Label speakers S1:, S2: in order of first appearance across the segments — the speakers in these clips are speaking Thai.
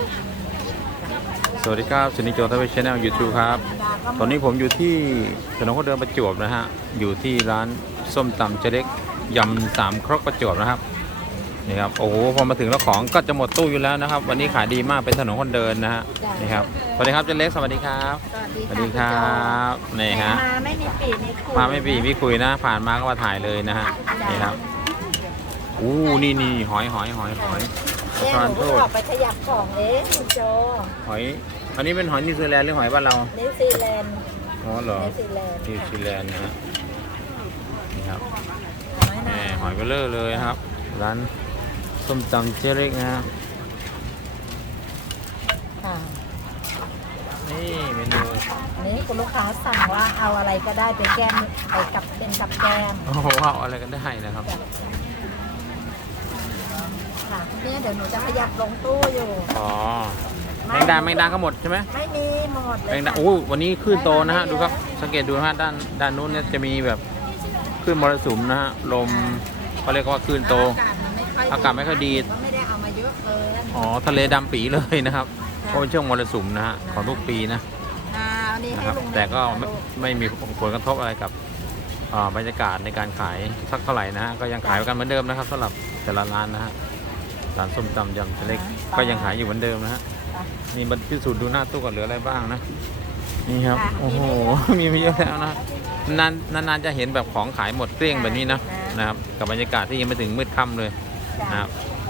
S1: สวัสดีครับชนิโจทวีชแนลยูทูบครับตอนนี้ผมอยู่ที่ถนนคนเดินประจวบนะฮะอยู่ที่ร้านส้มตำเจเล็กยำสามครกประจวบนะครับนี่ครับโอ้โหพอมาถึงแล้วของก็จะหมดตู้อยู่แล้วนะครับวันนี้ขายดีมากเป็นถนนคนเดินนะฮะนี่ครับสวัสดีครับเจเล็กสวัสดีครับสวัสดีครับนี่ฮะ
S2: มาไม่มีปีมีคุย
S1: มาไม่ปีพี่คุยนะผ่านมาก็มาถ่ายเลยนะฮะนี่ครับอู้นี่หอย
S2: เดี๋ยวหนูก็ออกไปขยับของคุณโจ
S1: หอยอันนี้เป็นหอยนิวซีแลนด์หรือหอยบ้านเรา
S2: นิวซีแลนด์
S1: อ๋อเหรอ
S2: นิวซีแลนด์
S1: นะฮะนี่ครับหอยเบลเลอร์เลยครับร้านส้มตำเจเล็กนะฮะนี่เมนู
S2: นี่คุณลูกค้าสั่งว่าเอาอะไรก็ได้ไปแก้มไปกับเป็นกับแก้ม
S1: โอ้โหเอาอะไรกันได้นะครับ
S2: ค่ะเนี่ยเดี๋ยวหนูจะขยับลงตู้อยู่
S1: อ๋อแมงดาก็หมดใช่ไหม
S2: ไม่มีหมดเลย
S1: แมงดาโอ้วันนี้คลื่นโตนะฮะดูครับสังเกตดูนะฮะด้านนู้นเนี่ยจะมีแบบคลื่นมรสุมนะฮะลมเขาเรียกว่าคลื่นโตอากาศไม่ค่อยดี
S2: ไม่ได้เอามาเยอะเลย
S1: อ๋อทะเลดำปีเลยนะครับเพราะเป็นช่วงมรสุมนะฮะของทุกปีนะครับแต่ก็ไม่มีผลกระทบอะไรกับบรรยากาศในการขายสักเท่าไหร่นะฮะก็ยังขายกันเหมือนเดิมนะครับสำหรับแต่ละร้านนะฮะร้านส้มตำยำเจเล็กก็ยังขายอยู่เหมือนเดิมนะฮะนี่บันพิสูจน์ดูหน้าตู้ก่อนเหลืออะไรบ้างนะนี่ครับโอ้โหมีไม่เยอะแล้วนะนานจะเห็นแบบของขายหมดเกลี้ยงแบบนี้นะครับกับบรรยากาศที่ยังไม่ถึงมืดค่ำเลยนะครับ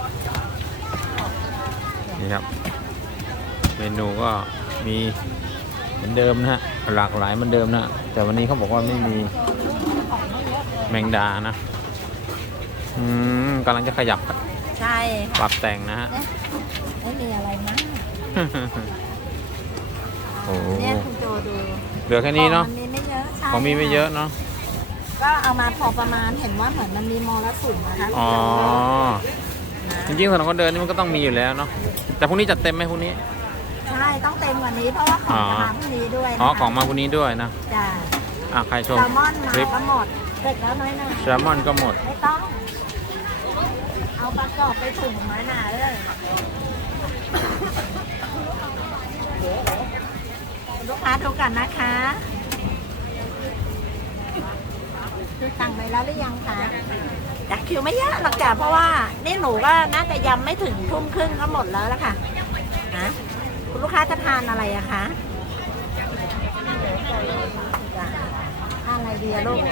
S1: นี่ครับเมนูก็มีเหมือนเดิมนะฮะหลากหลายเหมือนเดิมนะแต่วันนี้เขาบอกว่าไม่มีแมงดานะกำลังจะขยับ
S2: ใช่
S1: ปรับแต่งนะฮะ
S2: ไม่มีอะไรมาก
S1: โอ้
S2: เนี่ยคุณโจดู
S1: เหลือแค่นี้เนาะ
S2: ของ
S1: มีไม่เยอะเนาะ
S2: ก็เอามาพอประมาณเห็นว่าเหมือนมันมีมรสุมนะคะ
S1: อ๋อจริงๆถนนคนเดินนี่มันก็ต้องมีอยู่แล้วเนาะแต่พรุ่งนี้จัดเต็มไหมพรุ่งนี้
S2: ใช่ต้องเต็มกว่านี้เพราะว่าของมาพรุ่งนี้ด้วย
S1: อ๋อของมาพรุ่งนี้ด้วยนะ
S2: จ้า
S1: ใครชม
S2: แซลมอนมาก็หมดเสร็จแล้วน้อยหน่า
S1: แซลมอนก็หมด
S2: ไม่ต้องเอาประกอบไปถุงน้อยหน่าเลยลูกค้าดูกันนะคะสั่งไปแล้วหรือยังคะจากคิวไม่เยอะหรอกจ้ะเพราะว่านี่หนูก็น่าจะยำไม่ถึงทุ่มครึ่งก็หมดแล้วละค่ะนะคุณลูกค้าจะทานอะไรอะคะอะไรดีลูก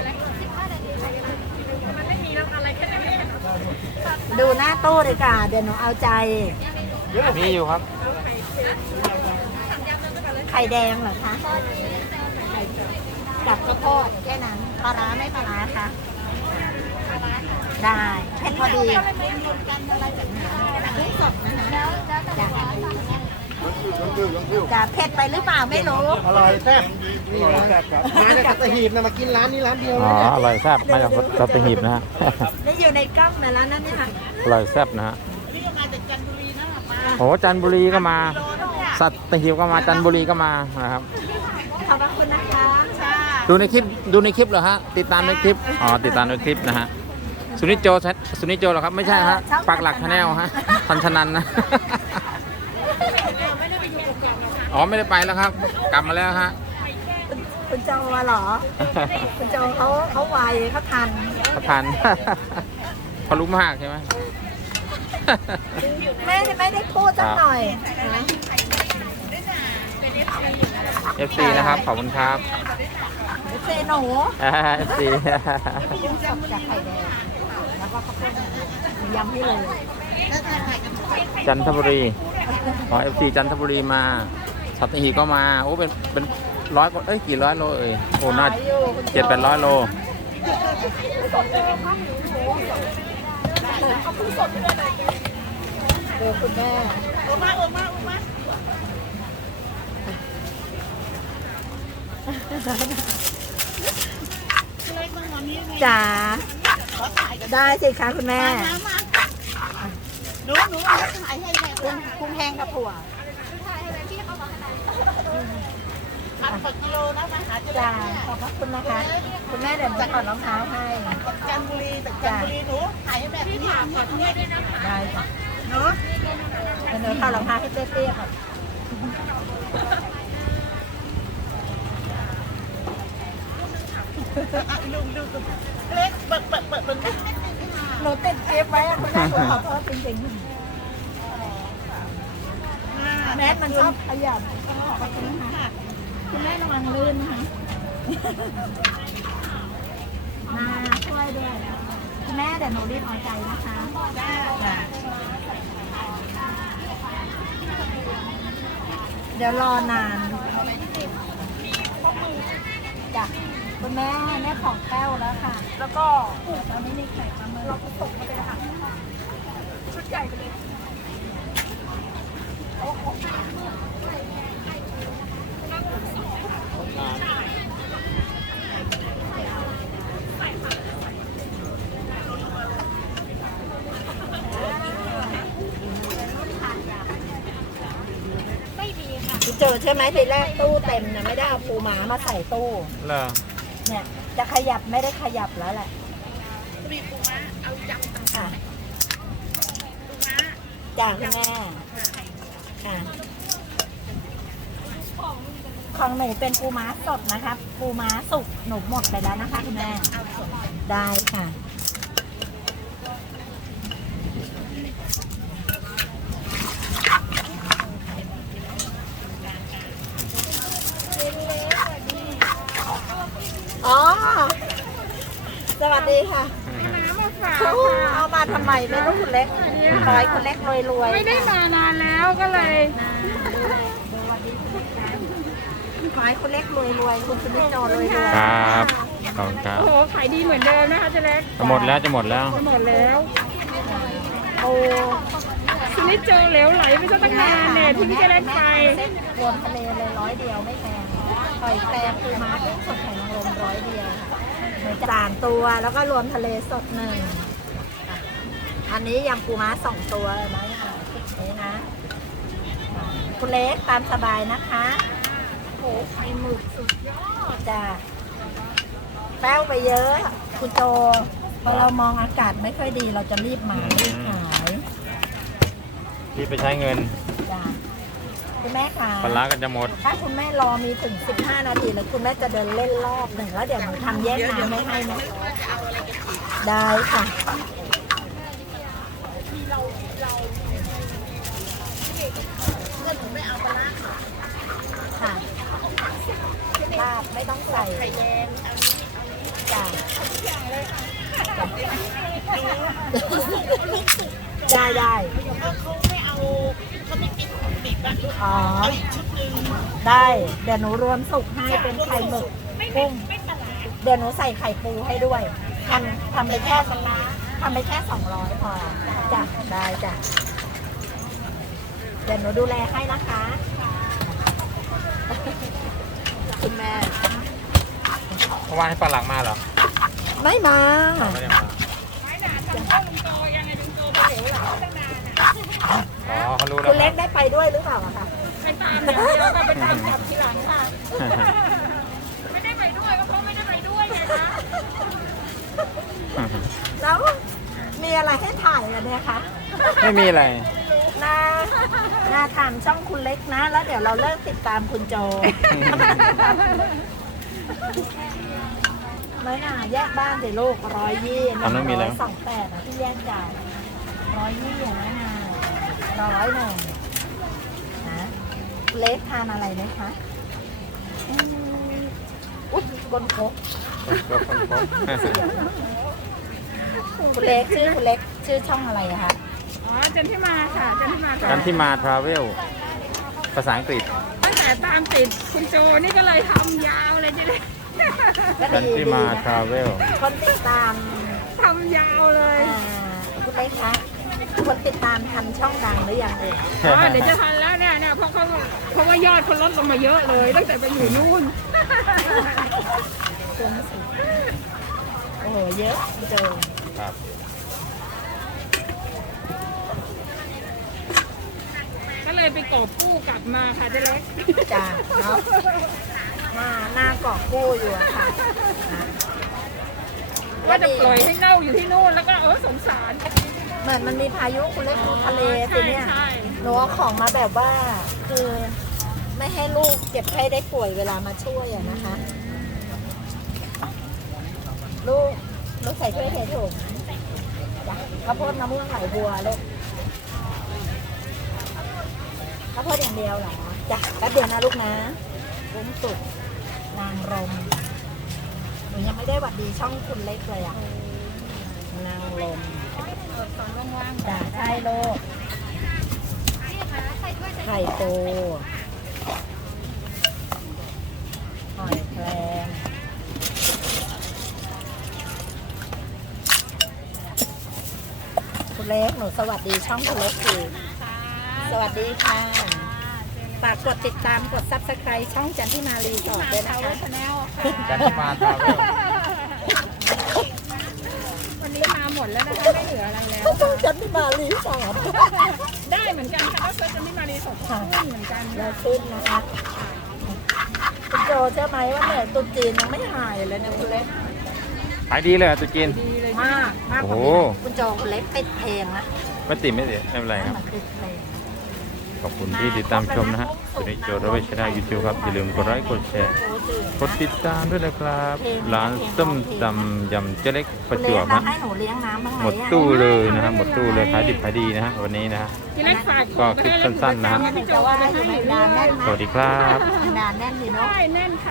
S2: ดูหน้าตู้เลยค่ะเดี๋ยวหนูเอาใจ
S1: มีอยู่ครับ
S2: ไข่แดงเหรอคะกับข้าวโพดแค่นั้นปลาร้าไม่ปลาร้าคะได้เผ็ดพอดีนี่สดนะคะจะเผ็ดไปหรือเปล่าไม่รู้
S3: อร่อยแซ่บอร่อยแซ่บครับมาจากสัตหีบนะมากินร้านนี้ร้านเดียว
S1: อ๋ออร่อยแซ่บมาจากสัตหีบนะฮะ
S2: นี่อยู่ในกล้องนะร้านนั้นเนี่ยค่ะ
S1: อร่อยแซ่บนะฮะโอ้จันทบุรีก็มาสัตหีบก็มาจันทบุรีก็มานะครับ
S2: ขอบคุณนะคะ
S1: ดูในคลิปเหรอฮะติดตามในคลิปอ๋อติดตามในคลิปนะฮะสุนิจโจเหรอครับไม่ใช่ฮะปักหลักชาแนลฮะทันชนันนะอ๋อไม่ได้ไปแล้วครับกลับมาแล้วฮะ
S2: คุณโจมาเหรอคุณโจเขาไวเขาทัน
S1: เขารู้มากใช่ไหม
S2: ไม่ได้พูดสักหน่อย
S1: FC นะครับขอบคุณครับ
S2: FC หนู
S1: FC
S2: จากไข่แดงแล้วก็ข้าวโพดยำให้เลย
S1: จันทบุรีอ๋อ FC จันทบุรีมาสัตหีบก็มาโอ้เป็นร้อยกี่ร้อยโลโอ้น่า700-800 โล
S2: คุณแม่จ๋าได้สิคะคุณแม่หนูขายให้แม่กุ้งแห้งกับถั่ว1 กิโลนะมาหาจ้าขอบคุณนะคะคุณแม่เดี๋ยวจะถอดรองเท้าให้จันทบุรีหนูขายแบบนี้ได้ค่ะหนูดี๋ยวหนูถอดรองเท้าให้เตี้ยๆก่อนหนูติดเทปไว้อะคุณแม่หนูขอโทษจริงๆแมสมันชอบขยับขอบคุณค่ะคุณแม่ระวังลื่นนะคะมาช่วยด้วยคุณแม่เดี๋ยวหนูรีบเอาใจนะคะเดี๋ยวรอนานจ้ะคุณแม่ของแป้วแล้วค่ะ แล้วก็ตอนนี้มีไข่ปลาหมึกเราตกมาเลยค่ะชุดใหญ่ไปเลยเจอใช่ไหมทีแรกตู้เต็มนะไม่ได้เอาปูม้ามาใส่ตู้
S1: เหรอ
S2: เนี่ยจะขยับไม่ได้ขยับแล้วแหละ
S4: มีปูม้าเอายำต่าง
S2: ค่ะ
S4: ๆปูม้า
S2: จากคุณแม่ค่ะของหนูเป็นปูม้าสดนะคะปูม้าสุกหนูหมดไปแล้วนะคะคุณแม่ได้ค่ะอ๋อสวัสดีค่ะ
S4: น้ำมาฝาก
S2: เอามาทำไมไม่รู้คุณเล็กขอให้คุณเล็กรวยๆ
S4: ไม่ได้มานานแล้วก็เลย
S2: ขอให้คุณเล็กรวยๆคุณสุนิจโจรวย
S1: ครับขอบคุณครับ
S4: โอ้โหขายดีเหมือนเดิมนะคะเจ๊เล็ก
S1: จะหมดแล้วจะหมดแล้ว
S4: จะหมดแล้ว
S2: ๆโอ้
S4: ชนิดเจอเหลวไหลไปซะตั้งนานเนี่ยที่พี่เจ๊เล็กไป
S2: เส้นรวมทะเลเลย100 เดียวไม่แพงหอยแครงปูม้ากุ้งสดไข่นางรม100 เดียวหมูจานตัวแล้วก็รวมทะเลสด1อันนี้ยำปูม้า2 ตัวนะนี่นะ คุณเล็กตามสบายนะคะโอ้ไข่หมึกสุดยอดจ้ะแป้วไปเยอะ คุณโจพอเรามองอากาศไม่ค่อยดีเราจะรีบมารีบขาย
S1: ที่ไปใช้เงิน
S2: จ้ะคุณแม่ค่ะ
S1: ปลาร้าก็จะหมด
S2: ถ้าคุณแม่รอมีถึง15 นาทีแล้วคุณแม่จะเดินเล่นรอบหนึ่งแล้วเดี๋ยวหนูทำแยกน้ำไม่ให้นะได้ค่ะค่ะลาบไม่ต้องใส่ไข่แดงจ้ะได้ได้เขาไม่เอาเขาไม่ปิดปิดอ่ะอ๋อได้เดี๋ยวหนูรวมสุกให้เป็นไข่หมึกกุ้งเดี๋ยวหนูใส่ไข่ปูให้ด้วยทำไปแค่200พอจ้ะได้จ้ะเดี๋ยวหนูดูแลให้นะคะคุณแม่
S1: เพราะว่าให้ฝรั่งมาเหรอ
S2: ไม่มา
S1: ไม่ได้มา
S4: ไม้หนาทำข้าวลุงโตยังไงลุงโตไปเหลวไหลตั้งนานอ่ะ
S1: อ๋อเขารู้แล้
S2: คุ
S1: ว
S2: ณเล็กได้ไปด้วยหรือเปล่าอะคะ
S4: ไปตามอย่างเดียวค่ะไปตามจับทีหลังค่ะ ไม่ได้ไปด้วยก็เพราะไม่ได้ไปด้วยไงคะ
S2: แล้วมีอะไรให้ถ่ายอะเนี่ยคะ
S1: ไม่มีอะไร
S2: น่าถามช่องคุณเล็กนะ แล้วเดี๋ยวเราเลิกติดตามคุณโจไม่น่าแยกบ้านสิลูก120
S1: ตอนนั้นมีแล้ว
S2: 128นะที่แยกจ่าย120นะน่า101นะคุณเล็กทานอะไรไหมคะอุ๊ยบนโคก
S1: ก็คนพบ
S2: คุณเล็กชื่อคุณเล็กชื่อช่องอะไรอะคะ
S4: อ๋อจันทิมาค่ะจันทิมาก่อ
S1: กัน นที่มาทราเวลภาษาอังกฤษ
S4: ตั้งแต่ตามติดคุณโจนี่ก็เลยทำยาวเลยเจ๊เล็ก
S2: ก็
S1: กัน
S2: ดี
S1: ที่
S2: ดี
S1: มา
S2: นะ
S1: ทราเวล
S2: คนติดตาม
S4: ทำยาวเลย
S2: คุณเล็กคะคนติดตามทันช่องดังหรือยังเอ่ย
S4: อ๋อเดี๋ยวจะทันแล้วเนี่ยเพราะว่ายอดคนลดลงมาเยอะเลย ตั้งแต่ไปอยู่นู่น
S2: โอ้โหเยอะเจอ
S1: ครับ
S4: ก็เลยไปกอบกู้กลับมาค่ะเจ๊เล็ก
S2: จ้าเนาะหน้าเกาะกู้อยู่อะค่ะนะ
S4: ว่าจะปล่อยให้เน่าอยู่ที่นู่นแล้วก็สงสาร
S2: เหมือนมันมีพายุคุณเล็กดูทะเลสิเนี่ย
S4: ใช่
S2: หนูเอาของมาแบบว่าคือไม่ให้ลูกเจ็บไข้ได้ป่วยเวลามาช่วยอะนะคะ ลูกใส่ถ้วยเทถุงจ้ะข้าวโพดมะม่วงไหลบัวลูกข้าวโพดอย่างเดียวเหรอจ้ะแป๊บเดียวนะลูกนะวุ้นสุกนางรมหนูยังไม่ได้หวัดดีช่องคุณเล็กเลยอ่ะนางรม
S4: ตอนว่างๆ
S2: จ้ะใช่ลูก
S4: นี่ค่ะใส่ถ้วยใส่
S2: ไข่ปูหอยแครงคุณเล็กหนูสวัสดีช่องคุณเล็กคือ
S4: ค่ะ
S2: สวัสดีค่ะ
S4: เจอ
S2: ฝากกดติดตามกด Subscribe ช่องจันทิมารีสอร์ทด้วย
S4: ทา
S2: นะ
S4: วเวอ
S2: คะ
S4: ร์ชาแนลค่ะ
S1: กันที่มาทาวเวล
S4: วันนี้มาหมดแล้วนะคะไม่เหลืออะไรแล้ว
S2: ช่องจันทิมารีสอร์ท
S4: ได้เหมือนกันค่ะถ้าเซิร์ชกันที่มารีสดขึ้นเหมือนกัน
S2: เราขึ้นนะคะคุณโจเชื่อไหมว่าเหนื่อยตุ๊จีนยังไม่หายเลยเนี่ยคุณเล็ก
S1: ขายดีเลยอ่ะตุจีน
S4: ดีเลย
S2: มากมากกว่า
S1: โอ้
S2: นี้
S1: โห
S2: นะคุณโจคุณเล็กติดเพลงนะ
S1: ไม่ติดไม่เป็นไรครับ
S2: มันติดเพลง
S1: ขอบคุณที่ติดตามชมนะฮะสุนิจโจรเวชนายูทูบครับ อย่าลืมกดไลค์กดแชร์ กดติดตามด้วยนะครับ ร้านส้มตำยำเจ๊เล็กประจวบ
S2: นะ
S1: นะ
S2: ให้หนูเลี้ยงน้ำบ้างไหม
S1: หมดตู้เลยนะฮะหมดตู้เลยขายดิบขายดีนะฮะวันนี้นะฮะ
S4: ที่แรกฝาก
S1: ก็คลิปสั้นๆนะฮะ
S4: พี่โจ
S2: จะว่า
S4: ไป
S2: อยู่
S4: ให้
S2: ในนานแน่นไหม
S1: สวัสดีครับ
S2: นานแน่นดีเนาะ
S4: ได้แน่นค่ะ